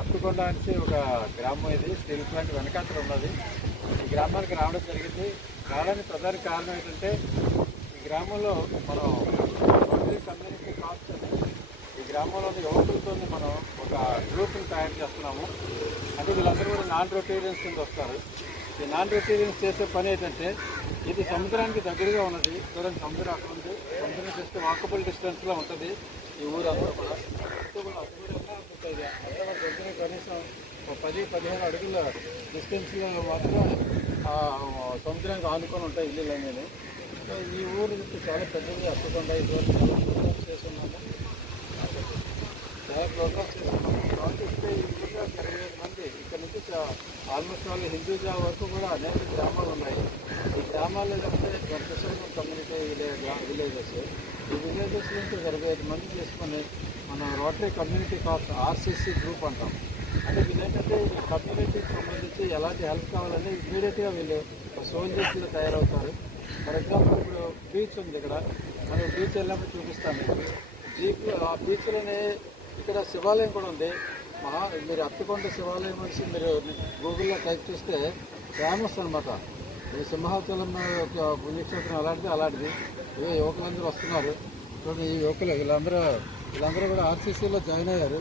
అత్తుకొండ నుంచి ఒక గ్రామం, ఇది స్టీల్ ప్లాంట్ వెనకాతల ఉన్నది. ఈ గ్రామానికి రావడం జరిగింది. రావడానికి ప్రధాన కారణం ఏంటంటే ఈ గ్రామంలో మనం కమ్యూనిటీ కాస్ట్ ఈ గ్రామంలోని యువకులతో మనం ఒక గ్రూప్ని తయారు చేస్తున్నాము. అంటే వీళ్ళందరూ కూడా నాన్ రొటేరియన్స్ కింద వస్తారు. ఈ నాన్ రొటేరియన్స్ చేసే పని ఏంటంటే ఇది సముద్రానికి దగ్గరగా ఉన్నది. దూరం సముద్రం అక్కడ ఉంది. సముద్రం జస్ట్ వాకబుల్ డిస్టెన్స్లో ఉంటుంది ఈ ఊరందరూ కూడా. దగ్గర కనీసం 10-15 అడుగుల డిస్టెన్స్లో మాత్రం సముద్రానికి ఆనుకొని ఉంటాయి ఇల్లు అనేది. సో ఈ ఊరు చాలా పెద్దది. అత్తుకొండ ఇటువంటి ప్రోగ్రామ్స్ చేస్తున్నాము. చాలా ప్రోగ్రామ్స్ చేస్తున్నాము. ఇస్తే ఈ ఊళ్ళో 25 మంది ఇక్కడ నుంచి ఆల్మోస్ట్ వాళ్ళు హిందూజా వరకు కూడా అనేక గ్రామాలు ఉన్నాయి. ఈ గ్రామాల్లో ఏంటంటే కృష్ణ కమ్యూనిటీ విలేజెస్. ఈ విలేజెస్ నుంచి 25 మంది చేసుకొని మన rotary community cost RCC group అంటాం. అంటే వీళ్ళేంటంటే ఈ కమ్యూనిటీకి సంబంధించి ఎలాంటి హెల్ప్ కావాలని ఇమీడియట్గా వీళ్ళు సోల్జర్స్లో తయారవుతారు. ఫర్ ఎగ్జాంపుల్ ఇప్పుడు బీచ్ ఉంది ఇక్కడ. మనం బీచ్ వెళ్ళినప్పుడు చూపిస్తాను. ఆ బీచ్లోనే ఇక్కడ శివాలయం కూడా ఉంది. మీరు అత్తుకొండ శివాలయం వచ్చి మీరు గూగుల్లో టైప్ చేస్తే ఫేమస్ అనమాట. ఈ సింహాచలం ఒక పుణ్యక్షేత్రం అలాంటిది. ఇవే యువకులందరూ వస్తున్నారు. చూడండి, ఈ యువకులు వీళ్ళందరూ కూడా ఆర్సీసీలో జాయిన్ అయ్యారు.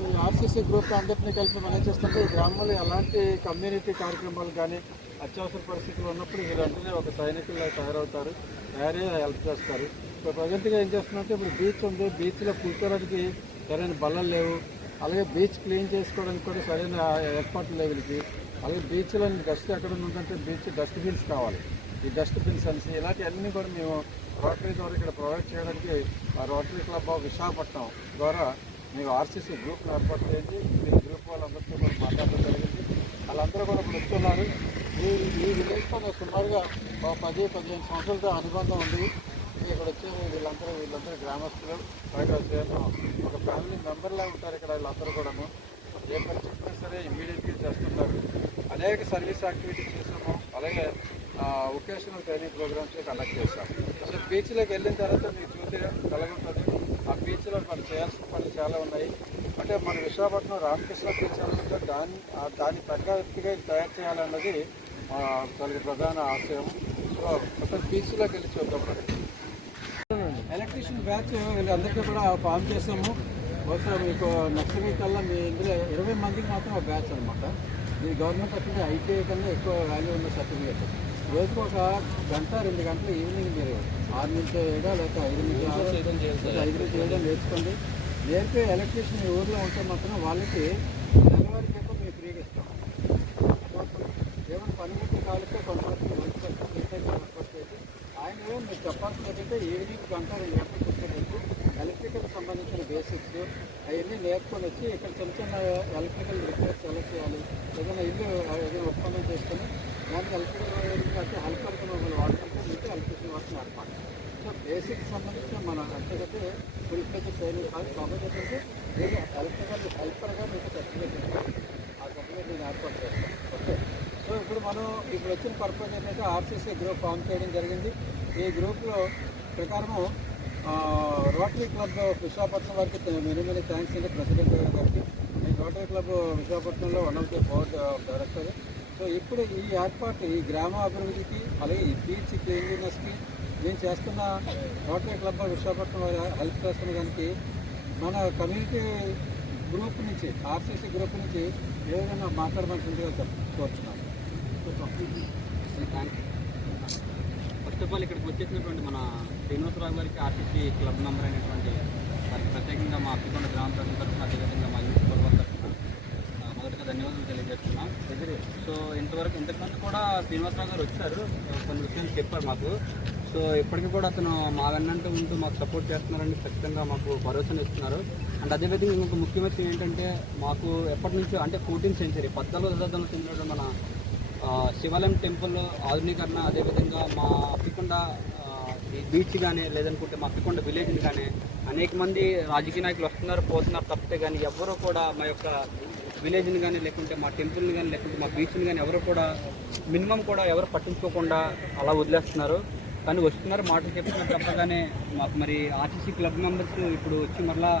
ఈ ఆర్సీసీ గ్రూప్ అందరినీ కలిపి మనం ఏం చేస్తుంటే ఈ గ్రామంలో ఎలాంటి కమ్యూనిటీ కార్యక్రమాలు కానీ అత్యవసర పరిస్థితులు ఉన్నప్పుడు వీళ్ళంటనే ఒక సైనికులు తయారవుతారు. తయారయ్యి హెల్ప్ చేస్తారు. ఇప్పుడు ప్రజెంట్గా ఏం చేస్తున్నారంటే ఇప్పుడు బీచ్ ఉంది. బీచ్లో కూర్చోడానికి సరైన బల్లలు లేవు. అలాగే బీచ్ క్లీన్ చేసుకోవడానికి కూడా సరైన ఏర్పాట్లు లేవు వీళ్ళకి. అలాగే బీచ్లో డస్ట్ ఎక్కడ ఉందంటే బీచ్ డస్ట్బిన్స్ కావాలి. ఈ డస్ట్బిన్స్ అనేసి ఇలాంటివన్నీ కూడా మేము రోటరీ ద్వారా ఇక్కడ ప్రొవైడ్ చేయడానికి ఆ రోటరీ క్లబ్ ఆఫ్ విశాఖపట్నం ద్వారా మేము ఆర్సీసీ గ్రూప్ను ఏర్పాటు చేసి ఈ గ్రూప్ వాళ్ళందరితో కూడా మాట్లాడడం జరిగింది. వాళ్ళందరూ కూడా ఇప్పుడు వస్తున్నారు. ఈ విలేజ్తో సుమారుగా 10-15 సంవత్సరాలతో అనుబంధం ఉంది. ఇక్కడ వచ్చే వీళ్ళందరూ గ్రామస్తులు బయట ఒక ఫ్యామిలీ మెంబర్లా ఉంటారు ఇక్కడ. వీళ్ళందరూ కూడాను ఏ పని చెప్పినా సరే ఇమీడియట్గా చేస్తుంటారు. అనేక సర్వీస్ యాక్టివిటీస్ చేసాము. అలాగే ఒకేషనల్ ట్రైనింగ్ ప్రోగ్రామ్స్ కండక్ట్ చేస్తాం. అసలు బీచ్లోకి వెళ్ళిన తర్వాత మీకు చూస్తే కలగుంటుంది. ఆ బీచ్లో మనం చేయాల్సిన పనులు చాలా ఉన్నాయి. అంటే మన విశాఖపట్నం రామకృష్ణ బీచ్ అనుకుంటే దాన్ని తగ్గట్టుగా తయారు చేయాలన్నది చాలా ప్రధాన ఆశయం. సో అసలు బీచ్లోకి వెళ్ళి చూద్దాం. ఎలక్ట్రీషియన్ బ్యాచ్ వీళ్ళందరికీ కూడా ఫామ్ చేసాము. బహుశా మీకు నెక్స్ట్ వీక్ కల్లా మీ ఇందులో 20 మందికి మాత్రం ఒక బ్యాచ్ అనమాట. ఈ గవర్నమెంట్ సర్టిఫికేట్ ఐటీఐ కన్నా ఎక్కువ వాల్యూ ఉన్న సర్టిఫికేట్. రోజుకు ఒక 1-2 గంటలు ఈవినింగ్ మీరు 6 నుంచి 7 లేక 5 నుంచి 7 నేర్చుకోండి. నేర్పే ఎలక్ట్రీషియన్ ఈ ఊర్లో ఉంటే మాత్రం వాళ్ళకి నెలవారికి ఎక్కువ మేము ఫ్రీగా ఇస్తాం. ఏమైనా పనిముట్లు కాలిస్తే కొంతవరకు మంచి చేసి ఆయన మీరు చెప్పాల్సింది ఏంటంటే ఈవినింగ్ 1-2 గంటలు కూర్చోవచ్చు. ఎలక్ట్రికల్ సంబంధించిన బేసిక్స్ అవన్నీ నేర్చుకొని వచ్చి ఇక్కడ చిన్న ఎలక్ట్రికల్ రిపేర్స్ ఎలా చేయాలి, ఏదైనా ఒప్పందం చేసుకొని దానికి ఎలక్ట్రికల్ హెల్పర్కి మమ్మల్ని వాడుకుంటే మీకు ఎలక్ట్రికల్ వర్క్ ఏర్పాటు. సో బేసిక్స్ సంబంధించిన మన అంతకంటే ఫుల్ ఫ్లెజ్ ట్రైనింగ్ కాదు. కాబట్టి ఏంటంటే నేను ఎలక్ట్రికల్ హెల్పర్గా మీకు సర్టిఫికేట్ ఇస్తాను. ఆ సర్టిఫికేట్ నేను ఏర్పాటు చేస్తాను. ఓకే. సో ఇప్పుడు వచ్చిన పర్పస్ ఏంటంటే ఆర్సీసీ గ్రూప్ ఫామ్ చేయడం జరిగింది. ఈ గ్రూప్లో ప్రకారము రోటరీ క్లబ్ విశాఖపట్నం వారికి మెనీ థ్యాంక్స్ అండి ప్రెసిడెంట్ గారికి. ఈ రోటరీ క్లబ్ విశాఖపట్నంలో one of the board director. So ఇప్పుడు ఈ ఏర్పాటు ఈ గ్రామ అభివృద్ధికి అలాగే ఈ బీచ్ క్లీన్లీనెస్కి మేము చేస్తున్న రోటరీ క్లబ్ విశాఖపట్నం వారు హెల్ప్ చేస్తున్న దానికి మన కమ్యూనిటీ గ్రూప్ నుంచి ఆర్సీసీ గ్రూప్ నుంచి ఏ విధంగా మాట్లాడవలసిందిగా కోరుతున్నాను. ఫస్ట్ ఆఫ్ ఆల్ ఇక్కడికి వచ్చేసినటువంటి మన శ్రీనివాసరావు గారికి ఆర్సీసీ క్లబ్ మెంబర్ అయినటువంటి వారికి ప్రత్యేకంగా మా అత్తికొండ గ్రామ ప్రజల తరఫున అదేవిధంగా మా యూత్ ఫోర్వర్ తరఫున మొదటగా ధన్యవాదాలు తెలియజేస్తున్నాం. సో ఇంతకుముందు కూడా శ్రీనివాసరావు గారు వచ్చారు, కొన్ని విషయాలు చెప్పారు మాకు. సో ఇప్పటికీ కూడా అతను మా వెన్నంటూ ఉంటూ మాకు సపోర్ట్ చేస్తున్నారని ఖచ్చితంగా మాకు భరోసాను ఇస్తున్నారు. అండ్ అదేవిధంగా ఇంకొక ముఖ్యమైన విషయం ఏంటంటే మాకు ఎప్పటి నుంచో అంటే 14th సెంచరీ 14వ శతాబ్దంలో చెందినటువంటి మన శివాలయం టెంపుల్ ఆధునీకరణ, అదేవిధంగా మా అప్పికొండ బీచ్ కానీ లేదనుకుంటే మా అప్పికొండ విలేజ్ని కానీ అనేక మంది రాజకీయ నాయకులు వస్తున్నారు పోతున్నారు తప్పితే కానీ ఎవరూ కూడా మా యొక్క విలేజ్ని కానీ లేకుంటే మా టెంపుల్ని కానీ లేకుంటే మా బీచ్ని కానీ ఎవరు కూడా మినిమం కూడా ఎవరు పట్టించుకోకుండా అలా వదిలేస్తున్నారు. కానీ వస్తున్నారు మాటలు చెప్తున్నారు తప్పగానే మాకు మరి ఆర్సీసీ క్లబ్ మెంబర్స్ ఇప్పుడు వచ్చి మరలా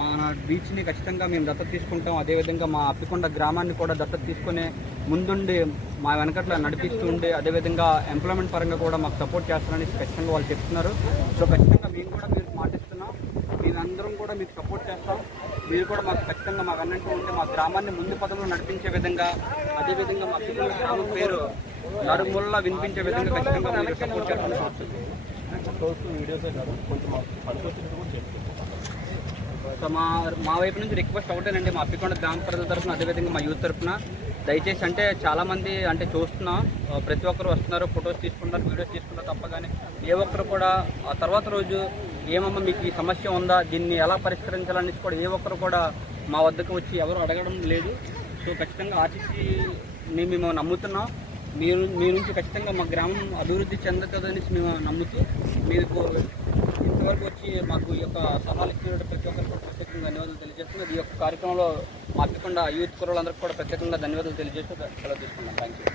మన బీచ్ని ఖచ్చితంగా మేము దత్తత తీసుకుంటాం. అదేవిధంగా మా అప్పికొండ గ్రామాన్ని కూడా దత్తత తీసుకునే ముందుండి మా వెనకట్ల నడిపిస్తూ ఉండి అదేవిధంగా ఎంప్లాయ్మెంట్ పరంగా కూడా మాకు సపోర్ట్ చేస్తారని ఖచ్చితంగా వాళ్ళు చెప్తున్నారు. సో ఖచ్చితంగా మేము కూడా మీరు మాటిస్తున్నాం, మేమందరం కూడా మీకు సపోర్ట్ చేస్తాం. మీరు కూడా మాకు ఖచ్చితంగా మాకు అన్నట్టు ఉంటే మా గ్రామాన్ని ముందు పదంలో నడిపించే విధంగా అదేవిధంగా మా అప్పికొండ గ్రామం పేరు నడుముల్లా వినిపించే విధంగా ఖచ్చితంగా మీరు సపోర్ట్ చేస్తామని కోరుతున్నాం. సో మా వైపు నుంచి రిక్వెస్ట్ ఒకటేనండి, మా అప్పికొండ గ్రామ ప్రజల తరఫున అదేవిధంగా మా యూత్ తరఫున దయచేసి అంటే చాలామంది అంటే చూస్తున్నాం, ప్రతి ఒక్కరు వస్తున్నారు, ఫొటోస్ తీసుకుంటారు, వీడియోస్ తీసుకుంటారు తప్ప కానీ ఏ ఒక్కరు కూడా ఆ తర్వాత రోజు ఏమమ్మా మీకు ఈ సమస్య ఉందా, దీన్ని ఎలా పరిష్కరించాలనేసి కూడా ఏ ఒక్కరు కూడా మా వద్దకు వచ్చి ఎవరు అడగడం లేదు. సో ఖచ్చితంగా ఆర్టీసీని మేము నమ్ముతున్నాం. మీ నుంచి ఖచ్చితంగా మా గ్రామం అభివృద్ధి చెందుతుందనేసి మేము నమ్ముతూ మీకు ఇంతవరకు వచ్చి మాకు ఈ యొక్క సవాల్ ఇచ్చిన ప్రతి ఒక్కరికి కూడా ప్రత్యేకంగా ధన్యవాదాలు తెలియజేస్తున్నాం. ఈ యొక్క కార్యక్రమంలో మా అప్పికొండ యూత్ కుర్రలందరికీ కూడా ప్రత్యేకంగా ధన్యవాదాలు తెలియజేస్తూ సెలవు తీసుకున్నాం. Thank you.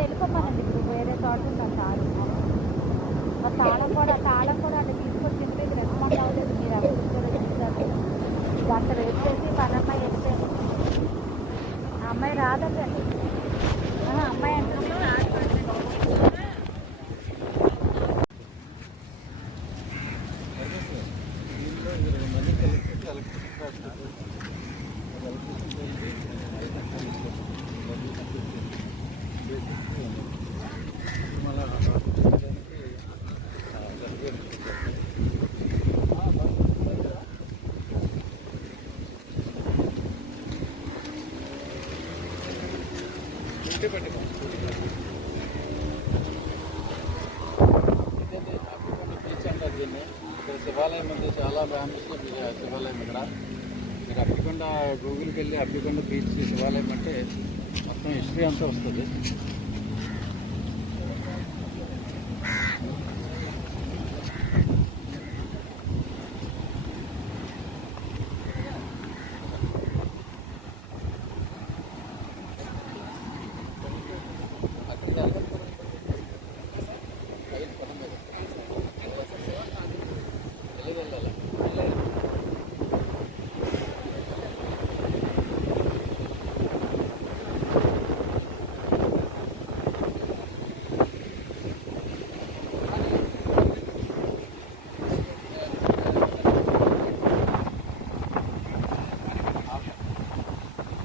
వెళ్ళిపోమనండి. ఇప్పుడు వేరే చోట ఉంది సారు తాళం కూడా అంటే తీసుకొచ్చి ఇంటి రెస్పాండ్ అవ్వలేదు. మీరు అభివృద్ధిలో చూసారు గంట రేపు చేసి పనమ్మాయి వెళ్తే ఆ అమ్మాయి రాదండి. అమ్మాయి అంటే శివాలయం ఉంది, చాలా ఫేమస్ శివాలయం ఇక్కడ. మీరు అప్పికొండ గూగుల్కి వెళ్ళి అప్పికొండ బీచ్ శివాలయం అంటే మొత్తం హిస్టరీ అంతా వస్తుంది.